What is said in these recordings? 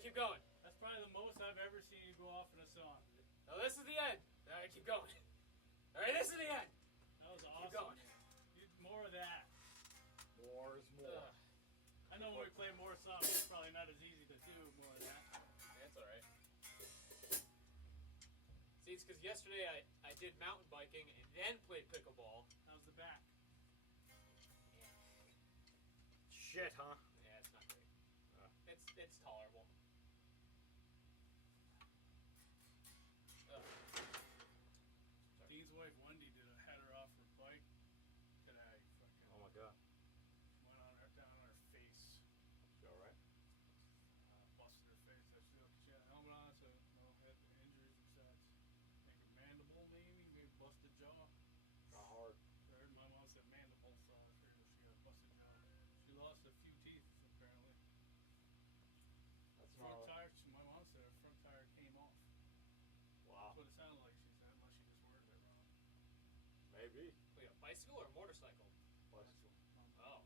right, keep going. That's probably the most I've ever seen you go off in a song. Now this is the end. All right, keep going. All right, this is the end. That was awesome. Keep going. More of that. More is more. I know when we play more songs, it's probably not as easy to do more of that. That's all right. See, it's because yesterday I did mountain biking and then played pickleball. How's the back? Yeah, Shit, huh? yeah, it's not great. It's tolerable. Ugh. Dean's wife Wendy had her off her bike today. Fucking Oh my god. went on her down on her face. You alright? Busted her face. She had a helmet on, so no head injuries and such. I think a mandible maybe busted jaw. Not hard. I heard my mom said mandible, so I figured she got a busted jaw. She lost a few teeth apparently. That's Front not. tire. My mom said her front tire came off. Wow. That's what it sounded like. She said, unless she just worded it wrong. Maybe. Wait, a bicycle or a motorcycle? Bicycle. Oh.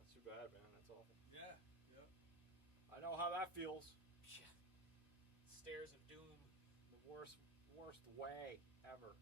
That's too bad, man. That's awful. Yeah. Yep. I know how that feels. Yeah. Stairs of doom. The worst way ever.